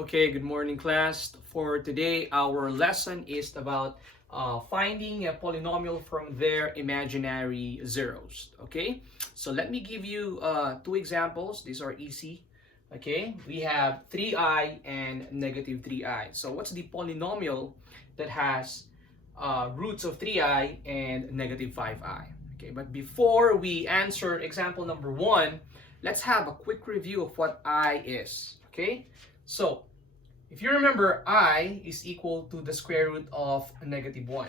Okay, good morning class. For today, our lesson is about finding a polynomial from their imaginary zeros. Okay, so let me give you two examples. These are easy. Okay, we have 3i and negative 3i. So what's the polynomial that has roots of 3i and negative 5i? Okay, but before we answer example number one, let's have a quick review of what I is. Okay, so if you remember, I is equal to the square root of negative 1.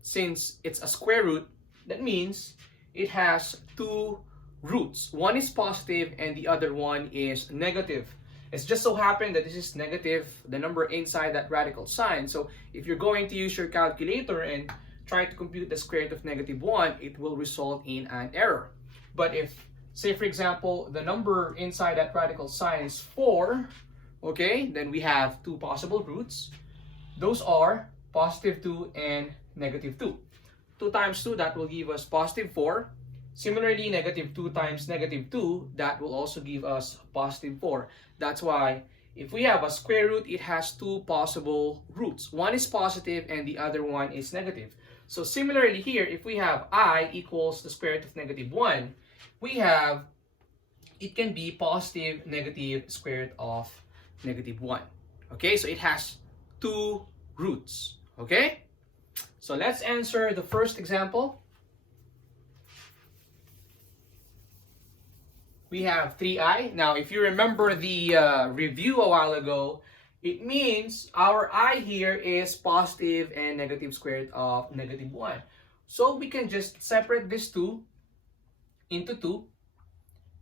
Since it's a square root, that means it has two roots. One is positive and the other one is negative. It's just so happened that this is negative, the number inside that radical sign. So if you're going to use your calculator and try to compute the square root of negative 1, it will result in an error. But if, say for example, the number inside that radical sign is 4, okay, then we have two possible roots. Those are positive 2 and negative 2. 2 times 2, that will give us positive 4. Similarly, negative 2 times negative 2, that will also give us positive 4. That's why if we have a square root, it has two possible roots. One is positive and the other one is negative. So similarly here, if we have I equals the square root of negative 1, we have, it can be positive, negative square root of negative 1. Okay, so it has two roots. Okay, so let's answer the first example. We have 3i. Now, if you remember the review a while ago, it means our I here is positive and negative square root of negative 1. So we can just separate these two into two.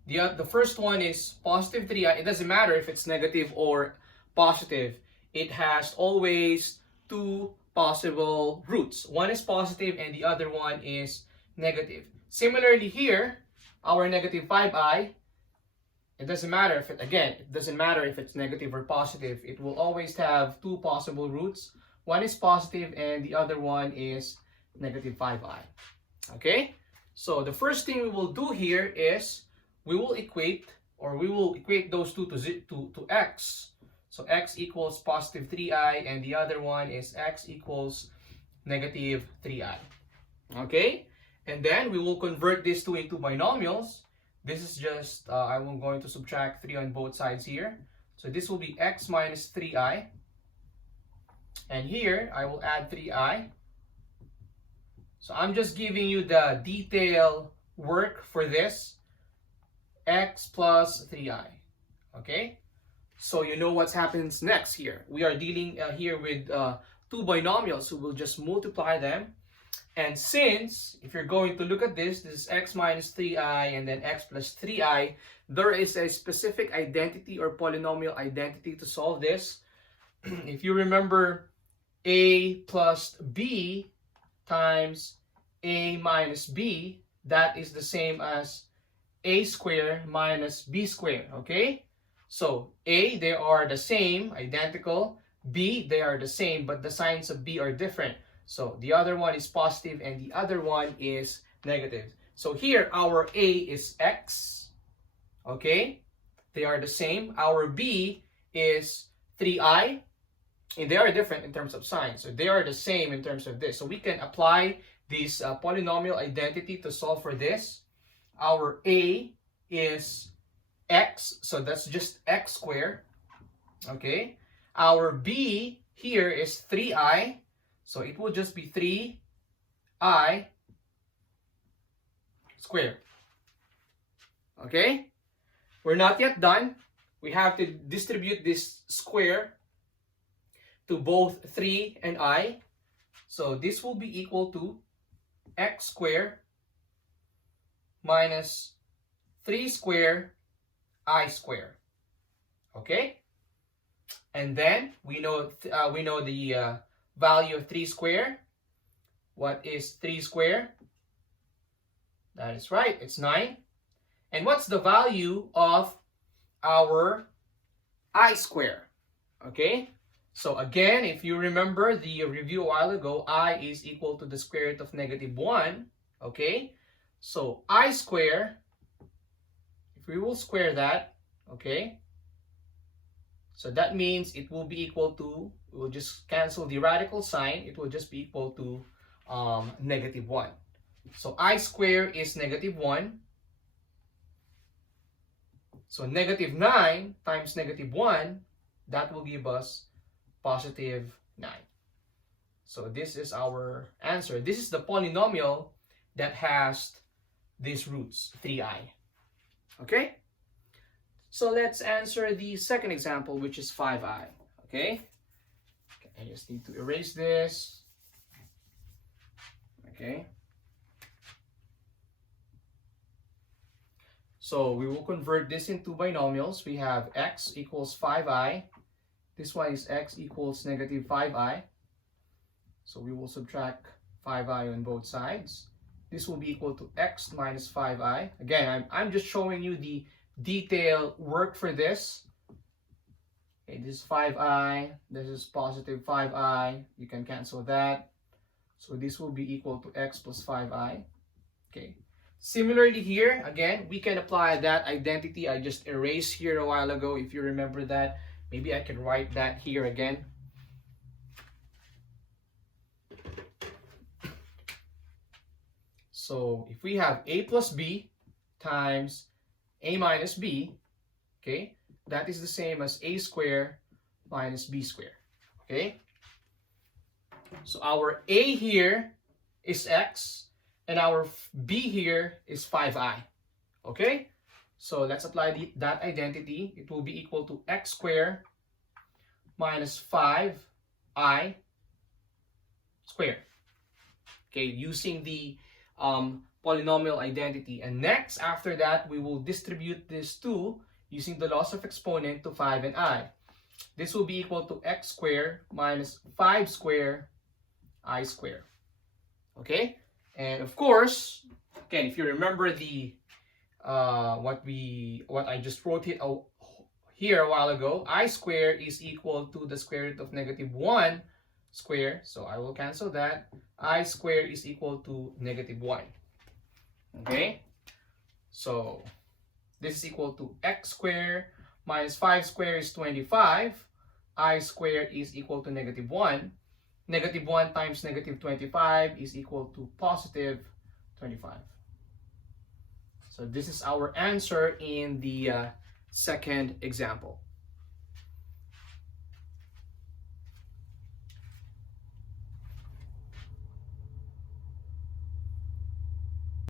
The first one is positive 3i. It doesn't matter if it's negative or positive. It has always two possible roots. One is positive and the other one is negative. Similarly here, our negative 5i, it doesn't matter if it doesn't matter if it's negative or positive. It will always have two possible roots. One is positive and the other one is negative 5i. Okay? So the first thing we will do here is we will equate those two to x. So x equals positive 3i and the other one is x equals negative 3i. Okay? And then we will convert these two into binomials. This is just, I'm going to subtract 3 on both sides here. So this will be x minus 3i. And here, I will add 3i. So I'm just giving you the detail work for this. X plus 3i. Okay? So you know what happens next here. We are dealing here with two binomials, so we'll just multiply them. And since, if you're going to look at this is x minus 3i and then x plus 3i, there is a specific identity or polynomial identity to solve this. If you remember, a plus b times a minus b, that is the same as a square minus b square. Okay? So a, they are the same, identical. B, they are the same, but the signs of b are different. So the other one is positive and the other one is negative. So here our a is x. Okay? They are the same. Our b is 3i. And they are different in terms of signs. So they are the same in terms of this. So we can apply this polynomial identity to solve for this. Our a is x, so that's just x squared. Okay. Our b here is 3i, so it will just be 3i squared. Okay. We're not yet done. We have to distribute this square to both 3 and I. So this will be equal to x squared minus 3 squared I squared. Okay? And then we know the value of 3 squared. What is 3 squared? That is right, it's 9. And what's the value of our I squared? Okay? So again, if you remember the review a while ago, I is equal to the square root of negative 1. Okay? So I squared, if we will square that, okay, So that means it will be equal to, we'll just cancel the radical sign, it will just be equal to -1. So I squared is -1. So -9 times -1, that will give us +9. So this is our answer. This is the polynomial that has these roots, 3i. Okay? So let's answer the second example, which is 5i. Okay? I just need to erase this. Okay? So we will convert this into binomials. We have x equals 5i. This one is x equals -5i. So we will subtract 5i on both sides. This will be equal to x minus 5i. Again, I'm just showing you the detailed work for this. Okay, this is 5i. This is positive 5i. You can cancel that. So this will be equal to x plus 5i. Okay. Similarly here, again, we can apply that identity I just erased here a while ago. If you remember that, maybe I can write that here again. So if we have a plus b times a minus b, okay, that is the same as a squared minus b squared. Okay. So our a here is x, and our b here is 5i. Okay? So let's apply that identity. It will be equal to x squared minus 5i squared. Okay, using the polynomial identity. And next, after that, we will distribute this 2 using the loss of exponent to 5 and I. This will be equal to x squared minus 5 squared I squared. Okay? And of course, again, if you remember the what I just wrote here a while ago, I squared is equal to the square root of -1 squared. So I will cancel that. I squared is equal to -1. Okay? So this is equal to x squared minus 5 squared is 25. I squared is equal to -1. -1 times -25 is equal to +25. So this is our answer in the second example.